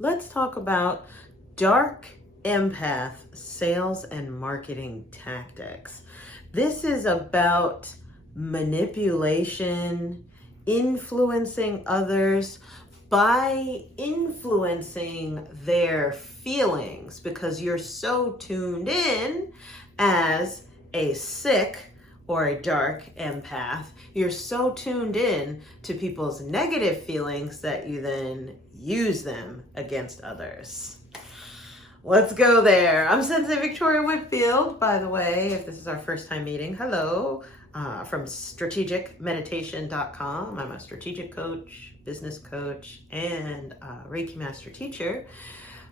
let's talk about dark empath sales and marketing tactics. This is about manipulation, influencing others by influencing their feelings, because you're so tuned in as a sick or a dark empath. You're so tuned in to people's negative feelings that you then use them against others. Let's go there. I'm Sensei Victoria Whitfield, by the way, if this is our first time meeting. Hello, from strategicmeditation.com. I'm a strategic coach, business coach, and Reiki master teacher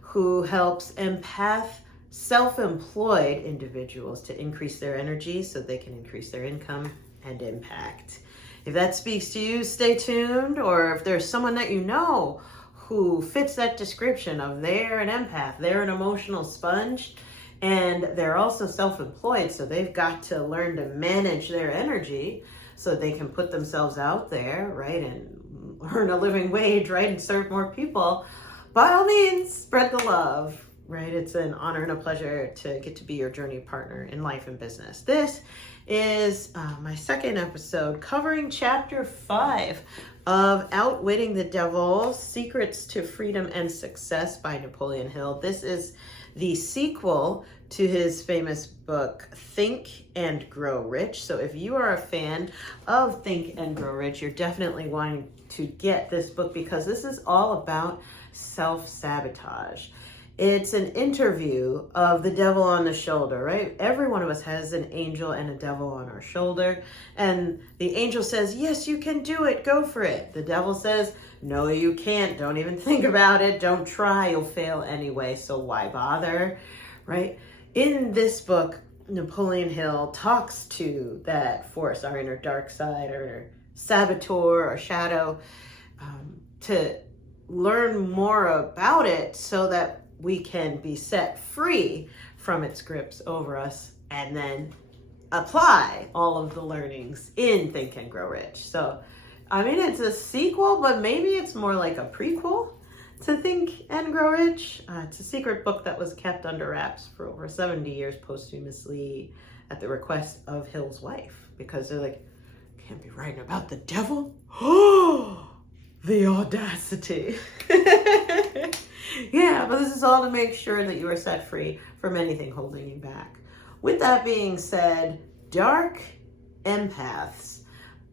who helps empath self-employed individuals to increase their energy so they can increase their income and impact. If that speaks to you, stay tuned. Or if there's someone that you know who fits that description of they're an empath, they're an emotional sponge, and they're also self-employed, so they've got to learn to manage their energy so they can put themselves out there, right, and earn a living wage, right, and serve more people, by all means, spread the love. Right? It's an honor and a pleasure to get to be your journey partner in life and business. This is my second episode covering chapter 5 of Outwitting the Devil, Secrets to Freedom and Success by Napoleon Hill. This is the sequel to his famous book, Think and Grow Rich. So if you are a fan of Think and Grow Rich, you're definitely wanting to get this book, because this is all about self-sabotage. It's an interview of the devil on the shoulder, right? Every one of us has an angel and a devil on our shoulder. And the angel says, yes, you can do it. Go for it. The devil says, no, you can't. Don't even think about it. Don't try. You'll fail anyway. So why bother, right? In this book, Napoleon Hill talks to that force, our inner dark side, our inner saboteur or shadow, to learn more about it so that we can be set free from its grips over us, and then apply all of the learnings in Think and Grow Rich. So, I mean, it's a sequel, but maybe it's more like a prequel to Think and Grow Rich. It's a secret book that was kept under wraps for over 70 years posthumously at the request of Hill's wife, because they're like, can't be writing about the devil? Oh, the audacity. Yeah, but this is all to make sure that you are set free from anything holding you back. With that being said, dark empaths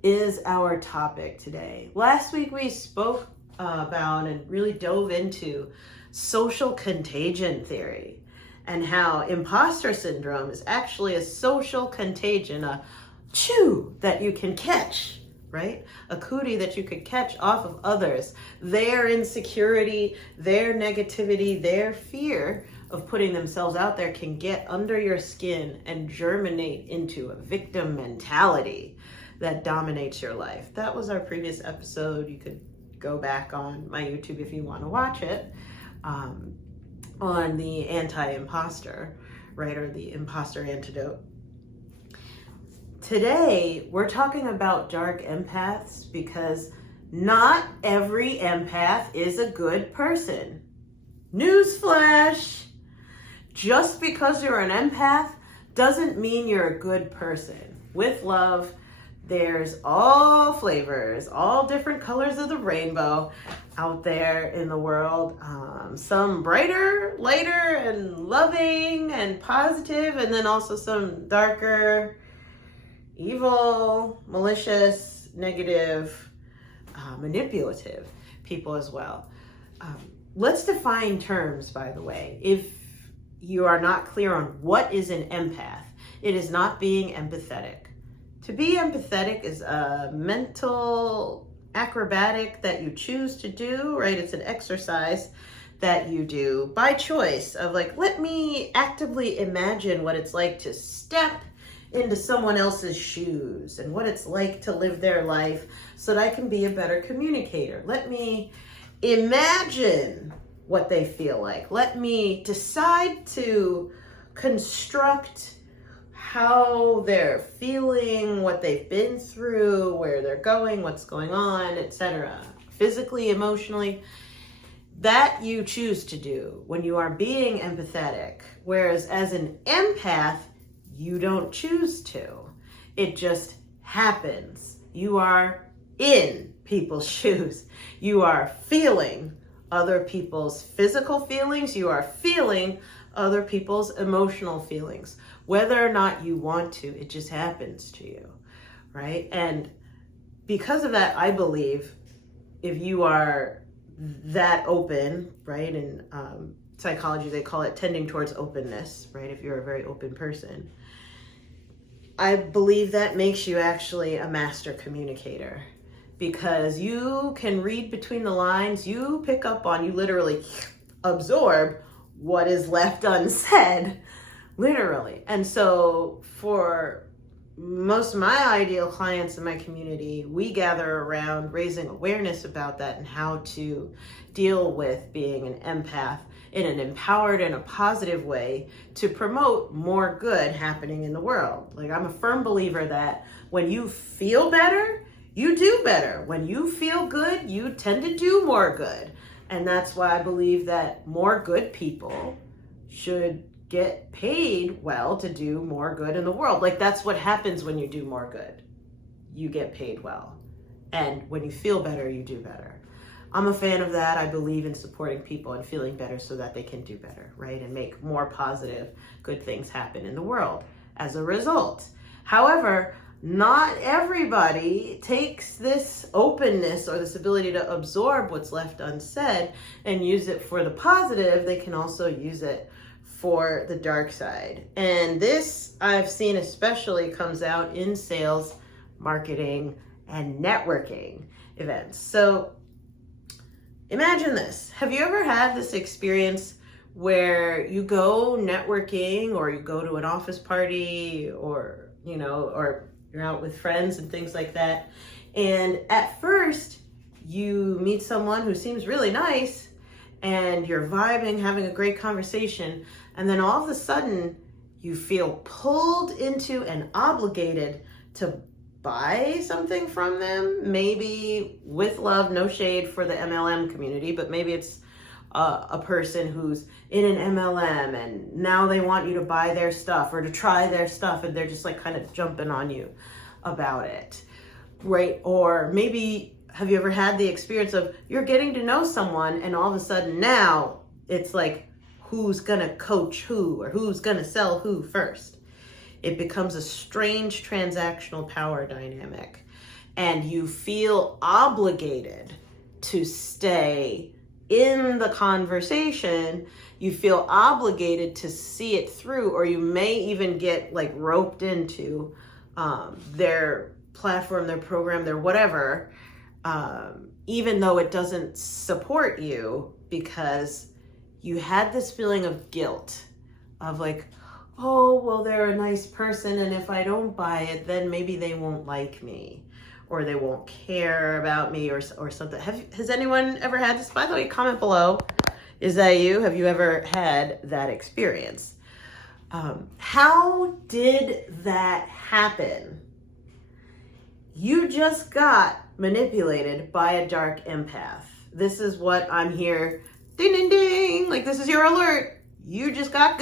is our topic today. Last week we spoke about and really dove into social contagion theory, and how imposter syndrome is actually a social contagion, a chew that you can catch, right? A cootie that you could catch off of others. Their insecurity, their negativity, their fear of putting themselves out there can get under your skin and germinate into a victim mentality that dominates your life. That was our previous episode. You could go back on my YouTube if you want to watch it, on the anti-imposter, right? Or the imposter antidote. Today, we're talking about dark empaths because not every empath is a good person. Newsflash! Just because you're an empath doesn't mean you're a good person. With love, there's all flavors, all different colors of the rainbow out there in the world. Some brighter, lighter, and loving and positive, and then also some darker, evil, malicious, negative, manipulative people as well. Let's define terms, by the way. If you are not clear on what is an empath, it is not being empathetic. To be empathetic is a mental acrobatic that you choose to do, right? It's an exercise that you do by choice of like, let me actively imagine what it's like to step into someone else's shoes and what it's like to live their life so that I can be a better communicator. Let me imagine what they feel like. Let me decide to construct how they're feeling, what they've been through, where they're going, what's going on, etc. Physically, emotionally. that you choose to do when you are being empathetic. Whereas as an empath, you don't choose to. It just happens. You are in people's shoes. You are feeling other people's physical feelings. You are feeling other people's emotional feelings. Whether or not you want to, it just happens to you, right? And because of that, I believe if you are that open, right? In psychology, they call it tending towards openness, right? If you're a very open person, I believe that makes you actually a master communicator, because you can read between the lines, you pick up on, you literally absorb what is left unsaid, literally. And so for most of my ideal clients in my community, we gather around raising awareness about that and how to deal with being an empath in an empowered and a positive way to promote more good happening in the world. Like, I'm a firm believer that when you feel better, you do better. When you feel good, you tend to do more good. And that's why I believe that more good people should get paid well to do more good in the world. Like, that's what happens when you do more good. You get paid well. And when you feel better, you do better. I'm a fan of that. I believe in supporting people and feeling better so that they can do better, right? And make more positive, good things happen in the world as a result. However, not everybody takes this openness or this ability to absorb what's left unsaid and use it for the positive. They can also use it for the dark side. And this, I've seen especially, comes out in sales, marketing, and networking events. So imagine this. Have you ever had this experience where you go networking, or you go to an office party, or, or you're out with friends and things like that, and at first you meet someone who seems really nice and you're vibing, having a great conversation, and then all of a sudden you feel pulled into and obligated to buy something from them, maybe with love, no shade for the MLM community, but maybe it's a person who's in an MLM and now they want you to buy their stuff or to try their stuff, and they're just like kind of jumping on you about it, right? Or maybe, have you ever had the experience of you're getting to know someone and all of a sudden now it's like, who's gonna coach who, or who's gonna sell who first? It becomes a strange transactional power dynamic, and you feel obligated to stay in the conversation. You feel obligated to see it through, or you may even get like roped into their platform, their program, their whatever, even though it doesn't support you, because you had this feeling of guilt of like, oh, well, they're a nice person, and if I don't buy it, then maybe they won't like me, or they won't care about me, or something. Has anyone ever had this? By the way, comment below. Is that you? Have you ever had that experience? How did that happen? You just got manipulated by a dark empath. This is what I'm here, ding, ding, ding, like this is your alert. You just got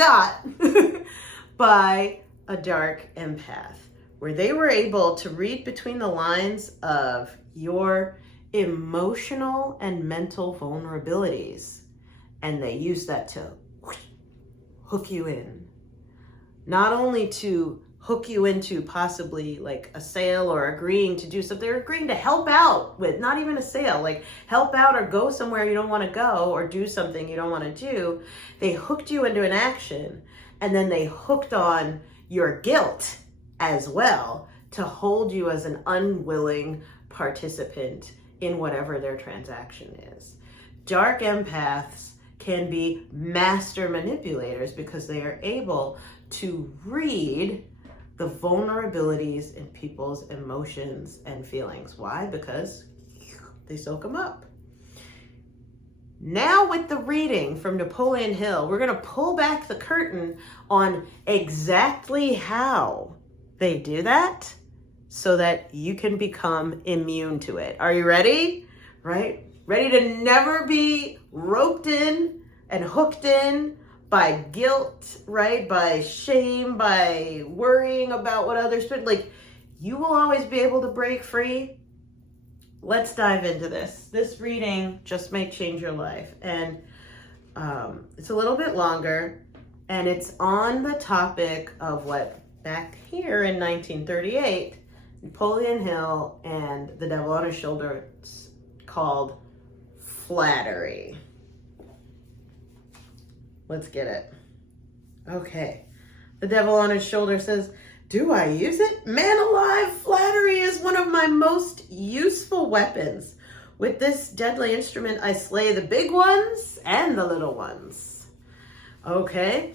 by a dark empath, where they were able to read between the lines of your emotional and mental vulnerabilities. And they used that to hook you in. Not only to hook you into possibly like a sale or agreeing to do something, they're agreeing to help out with, not even a sale, like help out or go somewhere you don't want to go or do something you don't want to do. They hooked you into an action, and then they hooked on your guilt as well to hold you as an unwilling participant in whatever their transaction is. Dark empaths can be master manipulators because they are able to read the vulnerabilities in people's emotions and feelings. Why? Because they soak them up. Now with the reading from Napoleon Hill, we're going to pull back the curtain on exactly how they do that so that you can become immune to it. Are you ready? Right? ready to never be roped in and hooked in by guilt, right? By shame, by worrying about what others think. Like, you will always be able to break free. Let's dive into this. This reading just may change your life. And it's a little bit longer, and it's on the topic of what back here in 1938, Napoleon Hill and the Devil on His Shoulder called flattery. Let's get it. Okay. The Devil on His Shoulder says, do I use it? Man alive, flattery is one of my most useful weapons. With this deadly instrument, I slay the big ones and the little ones. Okay.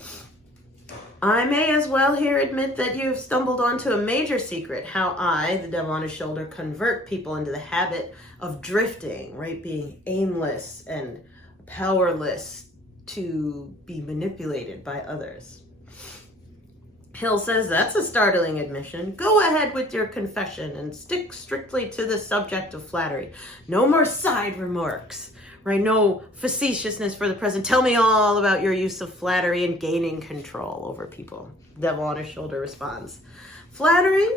I may as well here admit that you've stumbled onto a major secret, how I, the Devil on His Shoulder, convert people into the habit of drifting, right? Being aimless and powerless to be manipulated by others. Hill says, that's a startling admission. Go ahead with your confession and stick strictly to the subject of flattery. No more side remarks, right? No facetiousness for the present. Tell me all about your use of flattery and gaining control over people. Devil on His Shoulder responds, flattery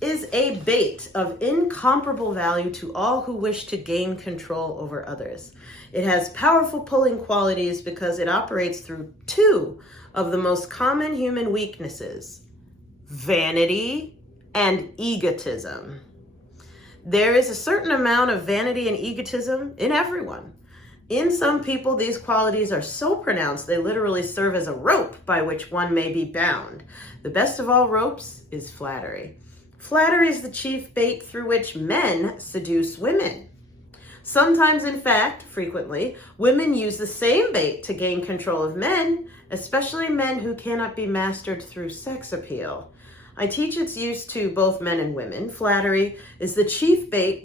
is a bait of incomparable value to all who wish to gain control over others. It has powerful pulling qualities because it operates through two of the most common human weaknesses, vanity and egotism. There is a certain amount of vanity and egotism in everyone. In some people, these qualities are so pronounced they literally serve as a rope by which one may be bound. The best of all ropes is flattery. Flattery is the chief bait through which men seduce women. Sometimes, in fact, frequently, women use the same bait to gain control of men, especially men who cannot be mastered through sex appeal. I teach its use to both men and women. Flattery is the chief bait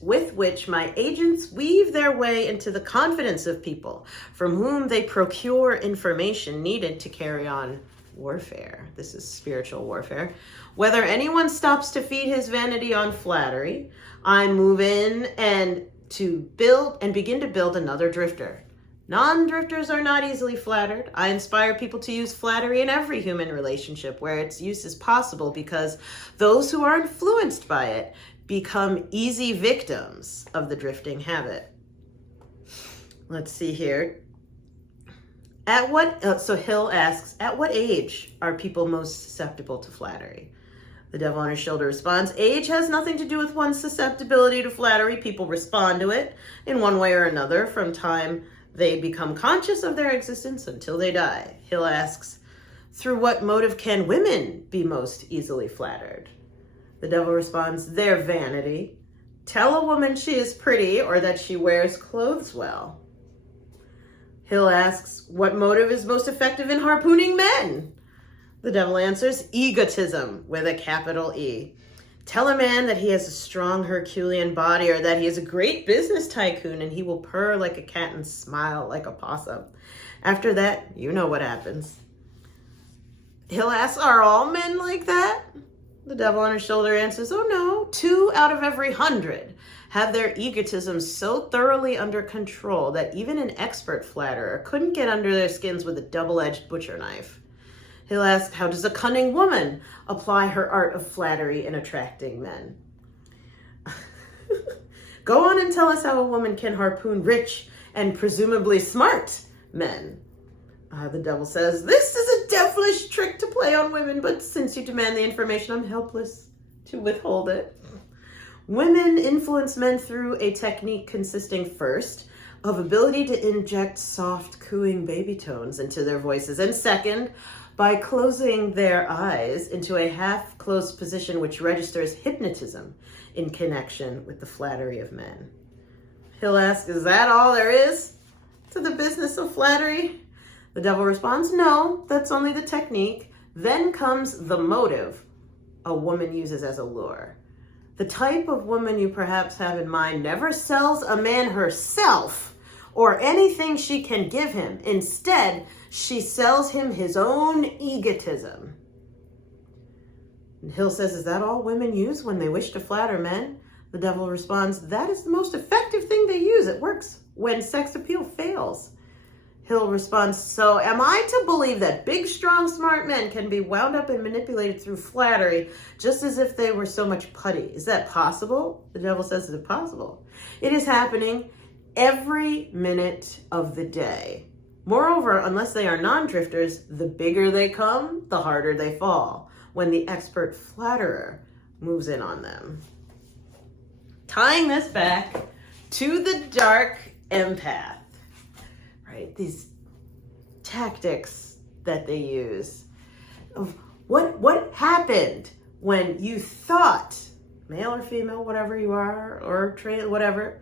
with which my agents weave their way into the confidence of people from whom they procure information needed to carry on warfare. This is spiritual warfare. Whether anyone stops to feed his vanity on flattery, I move in and begin to build another drifter. Non-drifters are not easily flattered. I inspire people to use flattery in every human relationship where its use is possible because those who are influenced by it become easy victims of the drifting habit. Let's see here. So Hill asks, at what age are people most susceptible to flattery? The Devil on His Shoulder responds, age has nothing to do with one's susceptibility to flattery. People respond to it in one way or another from time they become conscious of their existence until they die. Hill asks, through what motive can women be most easily flattered? The Devil responds, their vanity. Tell a woman she is pretty or that she wears clothes well. Hill asks, what motive is most effective in harpooning men? The Devil answers, egotism with a capital E. Tell a man that he has a strong Herculean body or that he is a great business tycoon and he will purr like a cat and smile like a possum. After that, you know what happens. Hill asks, are all men like that? The Devil on His Shoulder answers, oh no, 2 out of every 100 have their egotism so thoroughly under control that even an expert flatterer couldn't get under their skins with a double-edged butcher knife. He'll ask, how does a cunning woman apply her art of flattery in attracting men? Go on and tell us how a woman can harpoon rich and presumably smart men. The Devil says, this is a devilish trick to play on women, but since you demand the information, I'm helpless to withhold it. Women influence men through a technique consisting first of ability to inject soft cooing baby tones into their voices, and second, by closing their eyes into a half-closed position which registers hypnotism in connection with the flattery of men. He'll ask, is that all there is to the business of flattery? The Devil responds, no, that's only the technique. Then comes the motive a woman uses as a lure. The type of woman you perhaps have in mind never sells a man herself or anything she can give him. Instead, she sells him his own egotism. And Hill says, is that all women use when they wish to flatter men? The devil responds, that is the most effective thing they use. It works when sex appeal fails. Hill responds, so am I to believe that big, strong, smart men can be wound up and manipulated through flattery just as if they were so much putty? Is that possible? The devil says, is it possible? It is happening every minute of the day. Moreover, unless they are non-drifters, the bigger they come, the harder they fall when the expert flatterer moves in on them. Tying this back to the dark empath, right? These tactics that they use of what happened when you thought, male or female, whatever you are, or trans, whatever,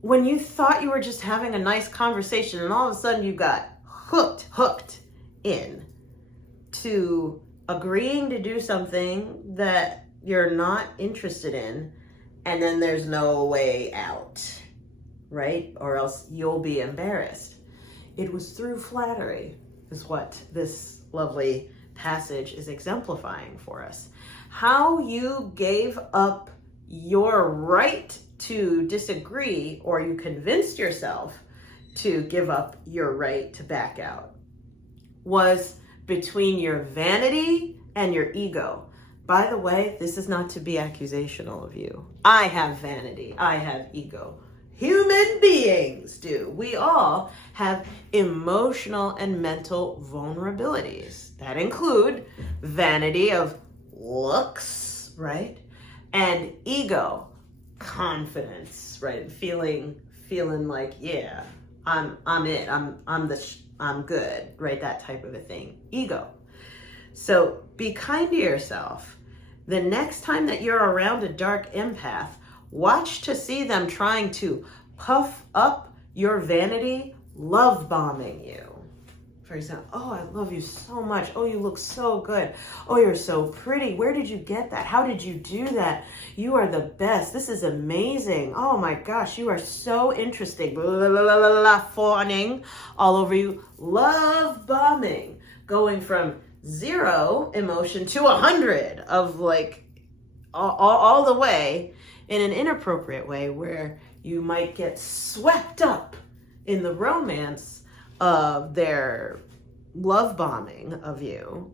when you thought you were just having a nice conversation and all of a sudden you got hooked in to agreeing to do something that you're not interested in, and then there's no way out, right? Or else you'll be embarrassed. It was through flattery, is what this lovely passage is exemplifying for us. How you gave up your right to disagree, or you convinced yourself to give up your right to back out, was between your vanity and your ego. By the way, this is not to be accusational of you. I have vanity. I have ego. Human beings do. We all have emotional and mental vulnerabilities that include vanity of looks, right? And ego, confidence, right? Feeling like, yeah, I'm it. I'm good, right? That type of a thing. Ego. So be kind to yourself. The next time that you're around a dark empath, watch to see them trying to puff up your vanity, love bombing you. For example, oh, I love you so much. Oh, you look so good. Oh, you're so pretty. Where did you get that? How did you do that? You are the best. This is amazing. Oh my gosh, you are so interesting. Blah, blah, blah, blah, blah, fawning all over you. Love bombing. Going from 0 emotion to 100 of like all the way in an inappropriate way where you might get swept up in the romance of their love bombing of you,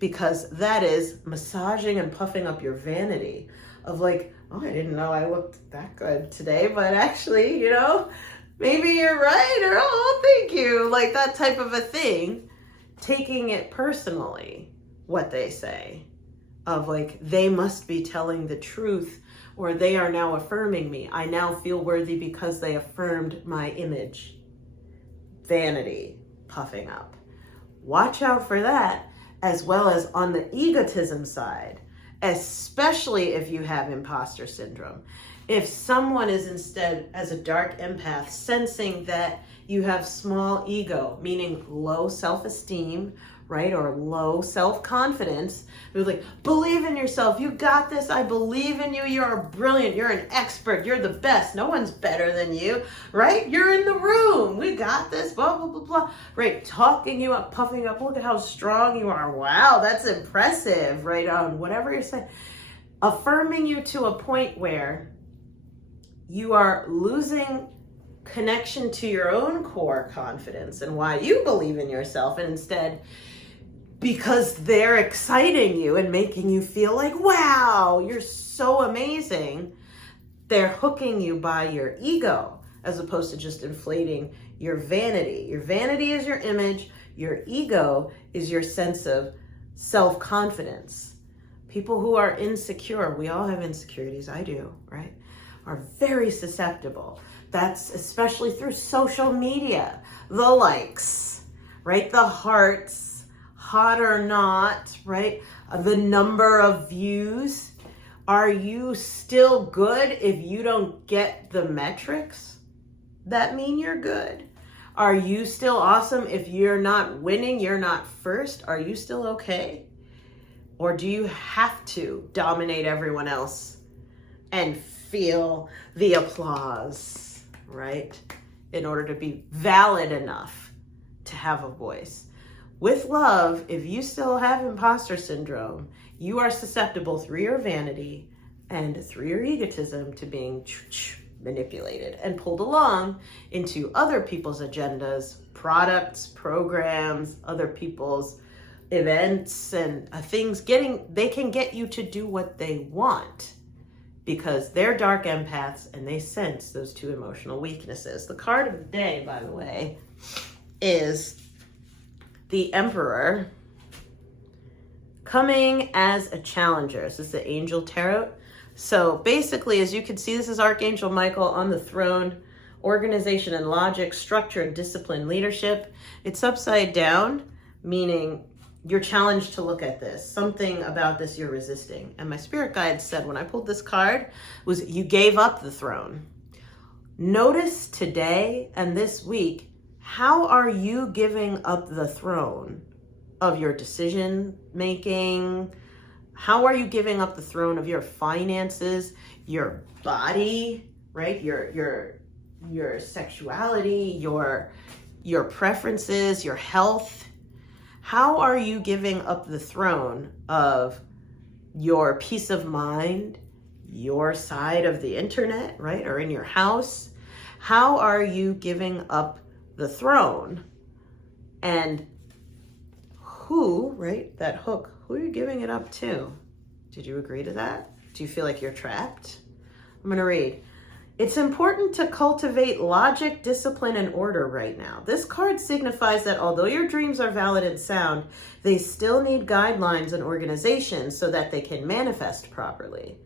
because that is massaging and puffing up your vanity of like, oh, I didn't know I looked that good today, but actually, you know, maybe you're right, or oh, thank you, like that type of a thing. Taking it personally, what they say, of like, they must be telling the truth, or they are now affirming me. I now feel worthy because they affirmed my image. Vanity puffing up. Watch out for that, as well as on the egotism side, especially if you have imposter syndrome. If someone is instead, as a dark empath, sensing that you have small ego, meaning low self-esteem, right? Or low self-confidence. It was like, believe in yourself. You got this. I believe in you. You're brilliant. You're an expert. You're the best. No one's better than you, right? You're in the room. We got this, blah, blah, blah, blah. Right? Talking you up, puffing up. Look at how strong you are. Wow, that's impressive, right? On whatever you're saying. Affirming you to a point where you are losing connection to your own core confidence and why you believe in yourself, and instead, because they're exciting you and making you feel like, wow, you're so amazing, they're hooking you by your ego as opposed to just inflating your vanity. Your vanity is your image. Your ego is your sense of self-confidence. People who are insecure, we all have insecurities, I do, right, are very susceptible. That's especially through social media, the likes, right? The hearts, hot or not, right? The number of views. Are you still good if you don't get the metrics that mean you're good? Are you still awesome if you're not winning, you're not first? Are you still okay? Or do you have to dominate everyone else and feel the applause, right? In order to be valid enough to have a voice. With love, if you still have imposter syndrome, you are susceptible through your vanity and through your egotism to being manipulated and pulled along into other people's agendas, products, programs, other people's events and things. They can get you to do what they want because they're dark empaths and they sense those two emotional weaknesses. The card of the day, by the way, is the Emperor coming as a challenger. This is the Angel Tarot. So basically, as you can see, this is Archangel Michael on the throne, organization and logic, structure and discipline, leadership. It's upside down, meaning you're challenged to look at this. Something about this you're resisting. And my spirit guide said when I pulled this card was you gave up the throne. Notice today and this week, how are you giving up the throne of your decision making? How are you giving up the throne of your finances, your body, right? Your sexuality, your preferences, your health? How are you giving up the throne of your peace of mind, your side of the internet, right? Or in your house? How are you giving up the throne? And who, right? That hook, who are you giving it up to? Did you agree to that? Do you feel like you're trapped? I'm going to read. It's important to cultivate logic, discipline, and order right now. This card signifies that although your dreams are valid and sound, they still need guidelines and organization so that they can manifest properly.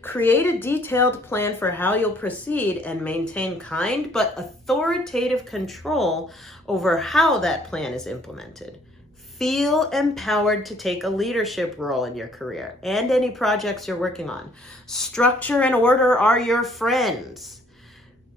Create a detailed plan for how you'll proceed and maintain kind but authoritative control over how that plan is implemented. Feel empowered to take a leadership role in your career and any projects you're working on. Structure and order are your friends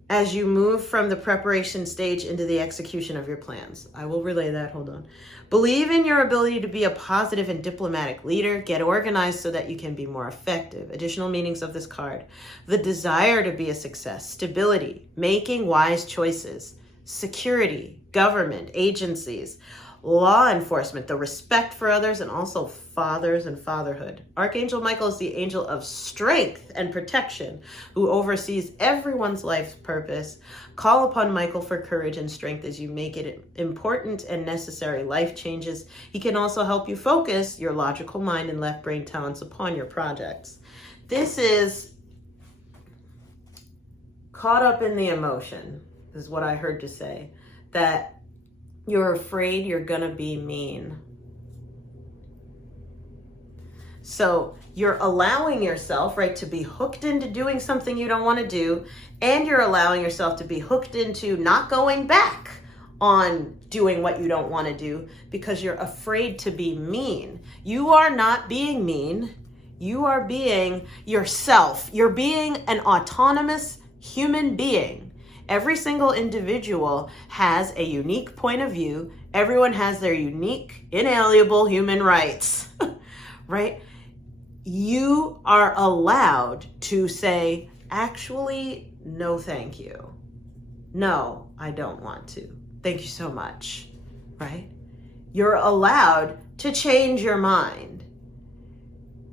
as you move from the preparation stage into the execution of your plans. I will relay that, hold on. Believe in your ability to be a positive and diplomatic leader. Get organized so that you can be more effective. Additional meanings of this card. The desire to be a success, stability, making wise choices, security, government, agencies, law enforcement, the respect for others, and also fathers and fatherhood. Archangel Michael is the angel of strength and protection who oversees everyone's life's purpose. Call upon Michael for courage and strength as you make it important and necessary life changes. He can also help you focus your logical mind and left brain talents upon your projects. This is caught up in the emotion, is what I heard to say, that you're afraid you're gonna be mean. So you're allowing yourself, right, to be hooked into doing something you don't want to do, and you're allowing yourself to be hooked into not going back on doing what you don't want to do because you're afraid to be mean. You are not being mean. You are being yourself. You're being an autonomous human being. Every single individual has a unique point of view. Everyone has their unique, inalienable human rights, right? You are allowed to say, actually, no, thank you. No, I don't want to. Thank you so much, right? You're allowed to change your mind.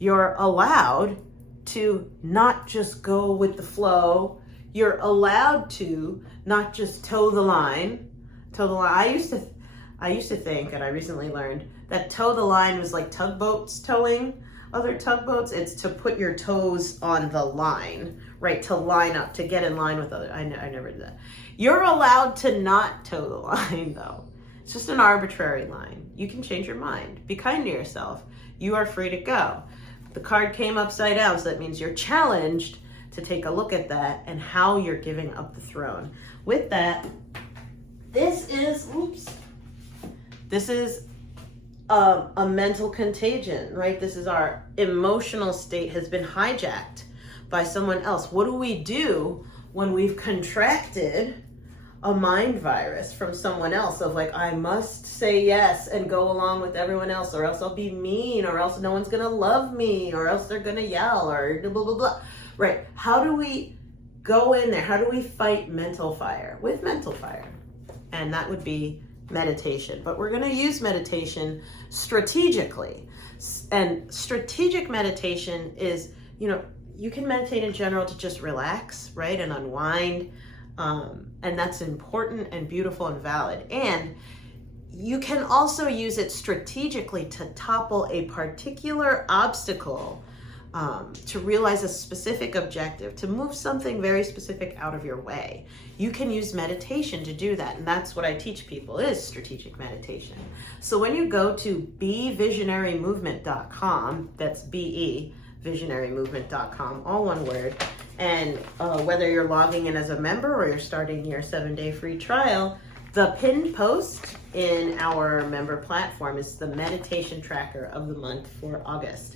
You're allowed to not just go with the flow. You're allowed to not just toe the line. I used to think, and I recently learned, that toe the line was like tugboats towing other tugboats. It's to put your toes on the line, right? To line up, to get in line with others. I never did that. You're allowed to not toe the line, though. It's just an arbitrary line. You can change your mind. Be kind to yourself. You are free to go. The card came upside down, so that means you're challenged to take a look at that and how you're giving up the throne. With that, this is a mental contagion, right? This is our emotional state has been hijacked by someone else. What do we do when we've contracted a mind virus from someone else of like, I must say yes and go along with everyone else, or else I'll be mean, or else no one's gonna love me, or else they're gonna yell, or blah, blah, blah. Right, how do we go in there? How do we fight mental fire? With mental fire. And that would be meditation. But we're gonna use meditation strategically. And strategic meditation is, you can meditate in general to just relax, right, and unwind. And that's important and beautiful and valid. And you can also use it strategically to topple a particular obstacle, to realize a specific objective, to move something very specific out of your way. You can use meditation to do that. And that's what I teach people, is strategic meditation. So when you go to bevisionarymovement.com, that's BE, visionarymovement.com, all one word. And whether you're logging in as a member or you're starting your 7-day free trial, the pinned post in our member platform is the meditation tracker of the month for August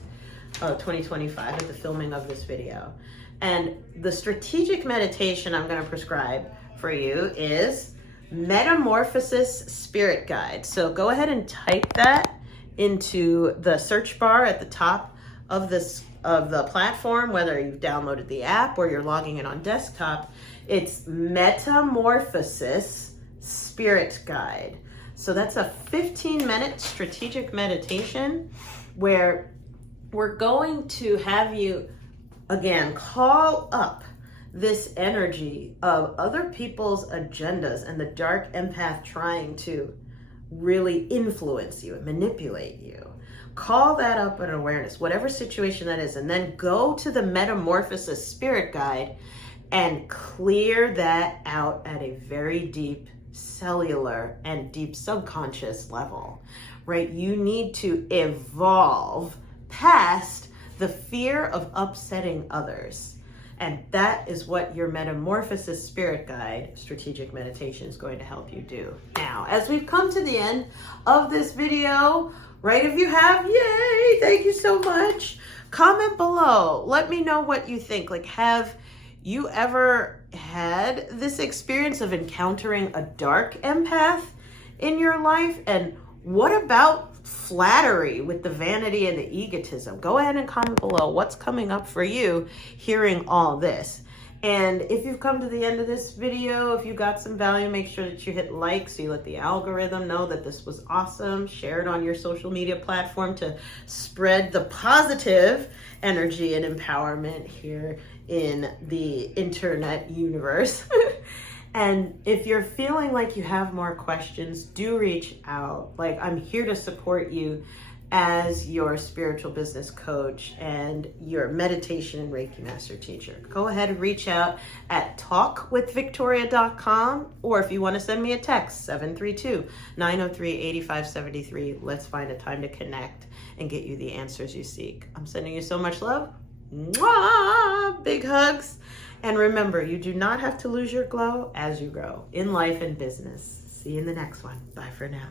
2025 at the filming of this video. And the strategic meditation I'm going to prescribe for you is Metamorphosis Spirit Guide. So go ahead and type that into the search bar at the top of the platform, whether you've downloaded the app or you're logging in on desktop. It's Metamorphosis Spirit Guide. So that's a 15-minute strategic meditation where we're going to have you, again, call up this energy of other people's agendas and the dark empath trying to really influence you and manipulate you. Call that up in awareness, whatever situation that is, and then go to the Metamorphosis Spirit Guide and clear that out at a very deep cellular and deep subconscious level, right? You need to evolve past the fear of upsetting others. And that is what your Metamorphosis Spirit Guide strategic meditation is going to help you do. Now, as we've come to the end of this video, right, if you have, yay, thank you so much. Comment below. Let me know what you think. Like, have you ever had this experience of encountering a dark empath in your life? And what about flattery with the vanity and the egotism? Go ahead and comment below what's coming up for you hearing all this. And if you've come to the end of this video, if you got some value, make sure that you hit like so you let the algorithm know that this was awesome. Share it on your social media platform to spread the positive energy and empowerment here in the internet universe. And if you're feeling like you have more questions, do reach out. Like, I'm here to support you as your spiritual business coach and your meditation and Reiki master teacher. Go ahead and reach out at talkwithvictoria.com, or if you want to send me a text, 732-903-8573. Let's find a time to connect and get you the answers you seek. I'm sending you so much love. Mwah! Big hugs. And remember, you do not have to lose your glow as you grow in life and business. See you in the next one. Bye for now.